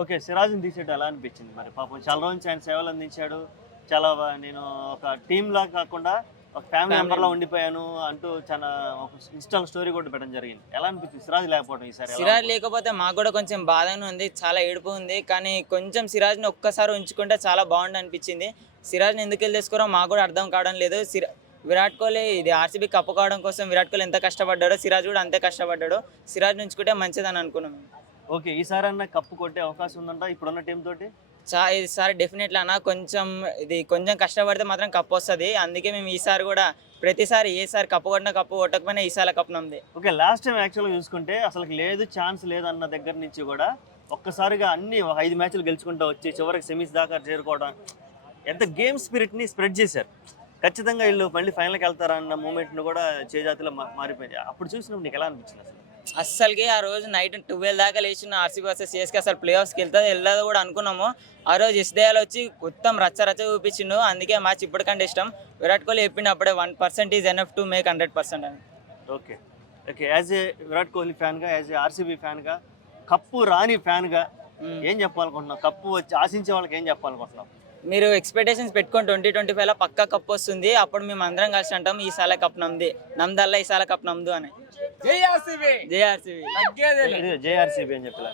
Okay. 'సిరాజ్‌ని' తీసేయడం ఎలా అనిపించింది మరి? పాపం చాలా రోజుల నుంచి ఆయన సేవలు అందించాడు. చాలా నేను ఒక టీమ్‌లా కాకుండా ఒక ఫ్యామిలీ మెంబర్‌లా ఉండిపోయాను అంటూ చాలా ఒక ఇన్‌స్టా‌లో స్టోరీ కూడా పెట్టడం జరిగింది. ఎలా అనిపించింది 'సిరాజ్' లేకపోవడం ఈసారి ఎలా సిరాజ్ అనుకుంటున్నారు? లేకపోతే మాకు కూడా కొంచెం బాధగానే ఉంది. చాలా ఏడుపు ఉంది. కానీ కొంచెం సిరాజ్‌ని ఒక్కసారి ఉంచుకుంటే చాలా బాగుండనిపించింది. సిరాజ్‌ని ఎందుకు వదిలేసుకోరో మాకు కూడా అర్థం కావడం లేదు. విరాట్ కోహ్లీ ఇది ఆర్‌సీబీ కప్ కావడం కోసం విరాట్ కోహ్లీ ఎంత కష్టపడ్డాడో సిరాజ్ కూడా అంతే కష్టపడ్డాడు. సిరాజ్‌ని ఉంచుకుంటే మంచిదని అనుకున్నాం. ఓకే. ఈసారన్నా కప్ కొట్టే అవకాశం ఉందంట ఇప్పుడున్న టీమ్ తోటి? ఈసారి డెఫినెట్‌లీ అన్న కొంచెం కష్టపడితే మాత్రం కప్ వస్తది. అందుకే మేము ఈసారి కూడా ప్రతిసారి ఏసారి కప్ కొట్టినా కప్ కొట్టకపోయినా ఈసారి కప్ నమ్మదే. ఓకే. లాస్ట్ టైమ్ యాక్చువల్‌గా చూసుకుంటే అసలకి లేదు, ఛాన్స్ లేదన్న దగ్గర నుంచి కూడా ఒక్కసారిగా అన్ని ఒక 5 మ్యాచ్‌లు గెలుచుకుంటూ వచ్చి చివరికి సెమీస్ దాకా చేరుకోవడం ఎంత గేమ్ స్పిరిట్‌ని స్ప్రెడ్ చేశారు. ఖచ్చితంగా ఈళ్ళు మళ్ళీ ఫైనల్‌కి వెళ్తారన్న మూమెంట్‌ని కూడా చేజాతిలో మారిపోయింది. అప్పుడు చూసినప్పుడు నీకు ఎలా అనిపించింది అసలు? అస్సలకి ఆ రోజు నైట్ 12 దాకా లేచిన ఆర్‌సీబీ వర్సెస్ సీఎస్‌కే అసలు ప్లే ఆఫ్స్‌కి వెళ్ళదో కూడా అనుకున్నాము. ఆ రోజు యశ్ వచ్చి మొత్తం రచ్చ రచ్చ చూపించిండు. అందుకే మ్యాచ్ ఇప్పటికంటే ఇష్టం. విరాట్ కోహ్లీ చెప్పిండు అప్పుడే 1% ఈజ్ ఎనఫ్ టు మేక్ 100% అని. Okay. Okay. As a Virat Kohli ఫ్యాన్‌గా, యాజ్ ఏ ఆర్‌సీబీ ఫ్యాన్‌గా, కప్పు రాని ఫ్యాన్‌గా హ్మ్. ఏం చెప్పాలనుకుంటున్నావు? కప్పు వచ్చి ఆశించే వాళ్ళకి ఏం చెప్పాలనుకుంటున్నావు? మీరు ఎక్స్‌పెక్టేషన్స్ పెట్టుకొని 2025లో పక్కా కప్ వస్తుంది. అప్పుడు మేమందరం కలిసి అంటాం ఈసాల కప్ నమ్ది. నమ్దల్లా ఈసాల కప్ నమ్దు అని. జై ఆర్‌సీబీ జై ఆర్‌సీబీ. తగ్గేదే లేదు. జేఆర్‌సీబీ అని చెప్పి